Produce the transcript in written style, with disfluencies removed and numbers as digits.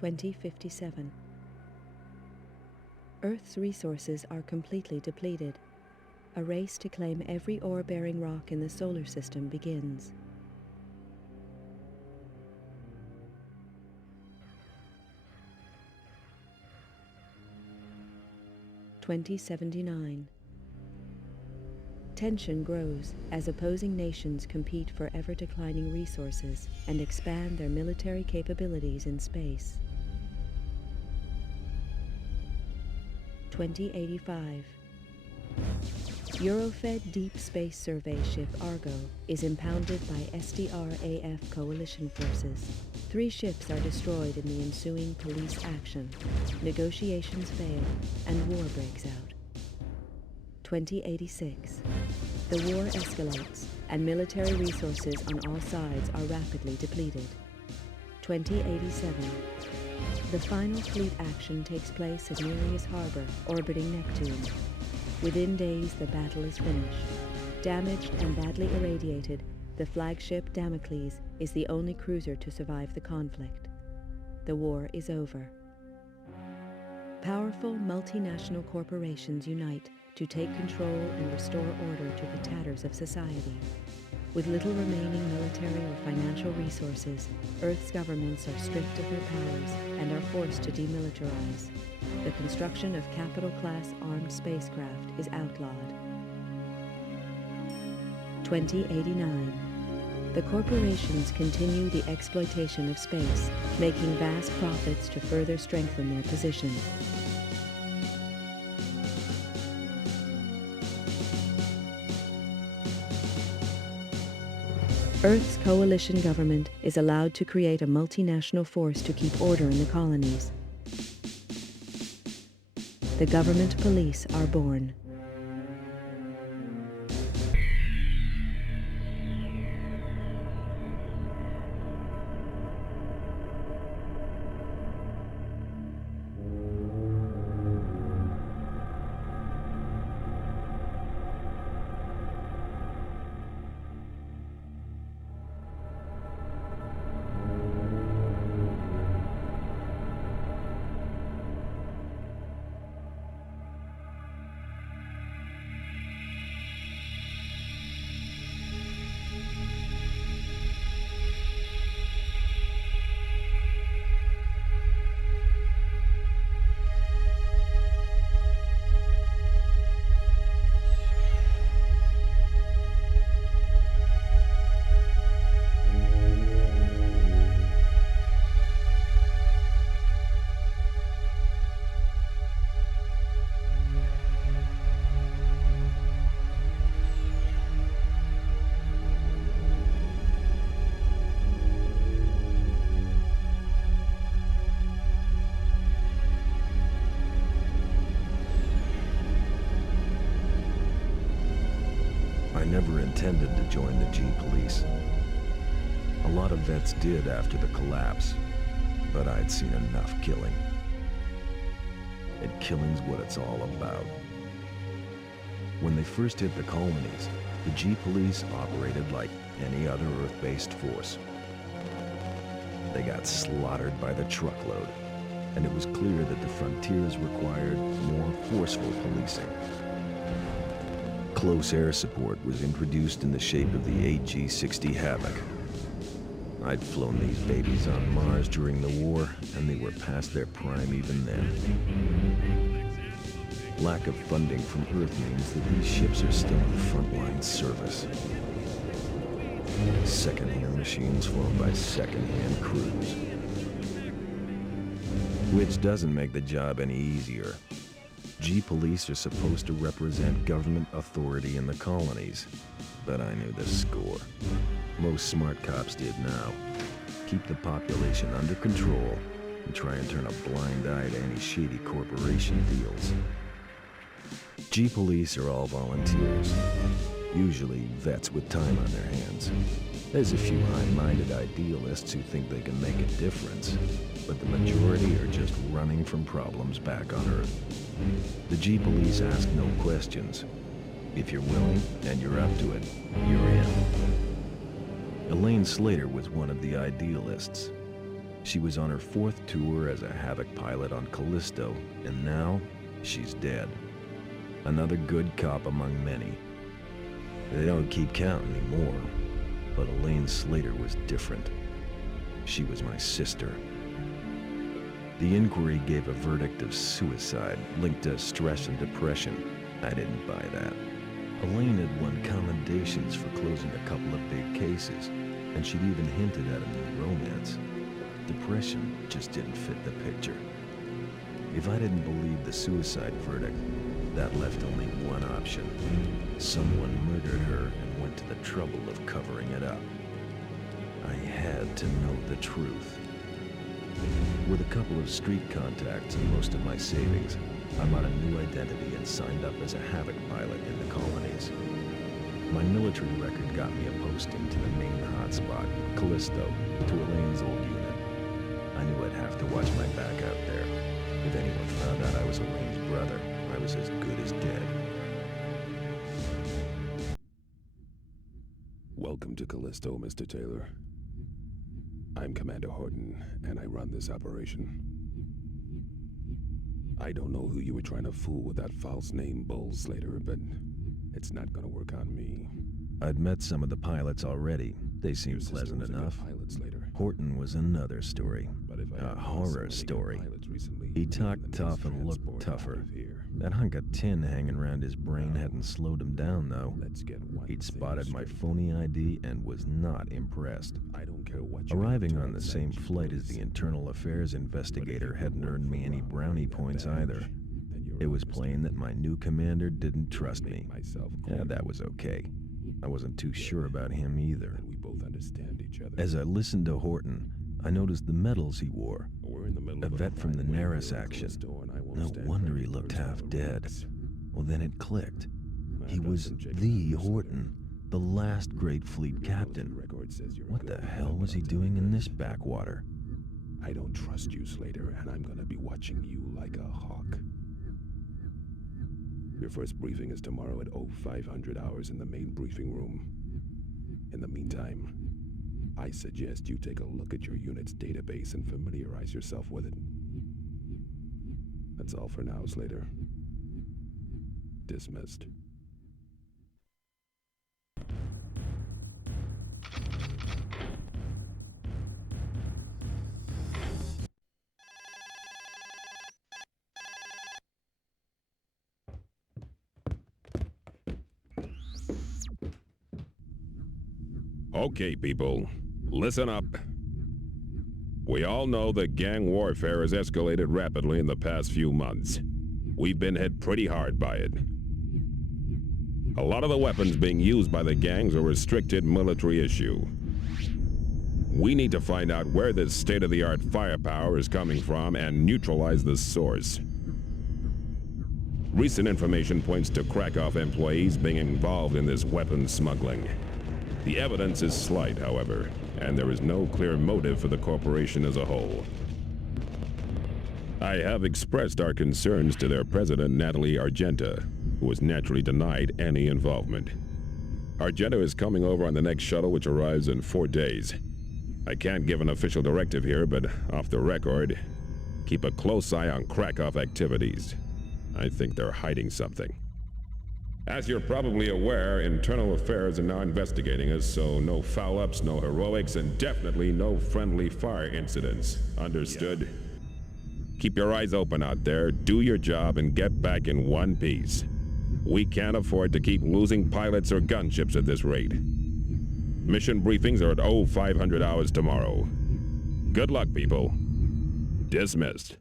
2057. Earth's resources are completely depleted. A race to claim every ore-bearing rock in the solar system begins. (2079). Tension grows as opposing nations compete for ever-declining resources and expand their military capabilities in space. 2085. Eurofed Deep Space Survey ship Argo is impounded by SDR-AF coalition forces. 3 ships are destroyed in the ensuing police action. Negotiations fail, and war breaks out. 2086. The war escalates, and military resources on all sides are rapidly depleted. 2087. The final fleet action takes place at Nereus Harbor, orbiting Neptune. Within days, the battle is finished. Damaged and badly irradiated, the flagship Damocles is the only cruiser to survive the conflict. The war is over. Powerful multinational corporations unite to take control and restore order to the tatters of society. With little remaining military or financial resources, Earth's governments are stripped of their powers and are forced to demilitarize. The construction of capital-class armed spacecraft is outlawed. 2089. The corporations continue the exploitation of space, making vast profits to further strengthen their position. Earth's coalition government is allowed to create a multinational force to keep order in the colonies. The government police are born. I never intended to join the G-Police. A lot of vets did after the collapse, but I'd seen enough killing. And killing's what it's all about. When they first hit the colonies, the G-Police operated like any other Earth-based force. They got slaughtered by the truckload, and it was clear that the frontiers required more forceful policing. Close air support was introduced in the shape of the AG-60 Havoc. I'd flown these babies on Mars during the war, and they were past their prime even then. Lack of funding from Earth means that these ships are still in frontline service. Second-hand machines flown by second-hand crews. Which doesn't make the job any easier. G-Police are supposed to represent government authority in the colonies, but I knew the score. Most smart cops did now. Keep the population under control and try and turn a blind eye to any shady corporation deals. G-Police are all volunteers, usually vets with time on their hands. There's a few high-minded idealists who think they can make a difference, but the majority are just running from problems back on Earth. The G-Police ask no questions. If you're willing and you're up to it, you're in. Elaine Slater was one of the idealists. She was on her 4th tour as a Havoc pilot on Callisto, and now she's dead. Another good cop among many. They don't keep count anymore, but Elaine Slater was different. She was my sister. The inquiry gave a verdict of suicide linked to stress and depression. I didn't buy that. Elaine had won commendations for closing a couple of big cases, and she'd even hinted at a new romance. Depression just didn't fit the picture. If I didn't believe the suicide verdict, that left only one option. Someone murdered her and went to the trouble of covering it up. I had to know the truth. With a couple of street contacts and most of my savings, I bought a new identity and signed up as a Havoc pilot in the colonies. My military record got me a posting to the main hotspot, Callisto, to Elaine's old unit. I knew I'd have to watch my back out there. If anyone found out I was Elaine's brother, I was as good as dead. Welcome to Callisto, Mr. Taylor. I'm Commander Horton, and I run this operation. I don't know who you were trying to fool with that false name bull, Slater, but it's not gonna work on me. I'd met some of the pilots already. They seemed pleasant enough. Horton was another story. A horror story. He talked tough and looked tougher. That hunk of tin hanging around his brain hadn't slowed him down, though. He'd spotted my phony ID and was not impressed. Arriving on the same flight as the internal affairs investigator hadn't earned me any brownie points either. It was plain that my new commander didn't trust me. Yeah, that was okay. I wasn't too sure about him either. As I listened to Horton, I noticed the medals he wore. A vet from the Naris action. No wonder he looked half dead. Well, then it clicked. He was the Horton, the last great fleet captain. What the hell was he doing in this backwater? I don't trust you, Slater, and I'm gonna be watching you like a hawk. Your first briefing is tomorrow at 0500 hours in the main briefing room. In the meantime, I suggest you take a look at your unit's database and familiarize yourself with it. That's all for now, Slater. Dismissed. Okay, people, listen up. We all know that gang warfare has escalated rapidly in the past few months. We've been hit pretty hard by it. A lot of the weapons being used by the gangs are restricted military issue. We need to find out where this state-of-the-art firepower is coming from and neutralize the source. Recent information points to Krakow employees being involved in this weapons smuggling. The evidence is slight, however, and there is no clear motive for the corporation as a whole. I have expressed our concerns to their president, Natalie Argenta, who was naturally denied any involvement. Argenta is coming over on the next shuttle, which arrives in 4 days. I can't give an official directive here, but off the record, keep a close eye on Krakow activities. I think they're hiding something. As you're probably aware, Internal Affairs are now investigating us, so no foul-ups, no heroics, and definitely no friendly fire incidents. Understood? Yeah. Keep your eyes open out there, do your job, and get back in one piece. We can't afford to keep losing pilots or gunships at this rate. Mission briefings are at 0500 hours tomorrow. Good luck, people. Dismissed.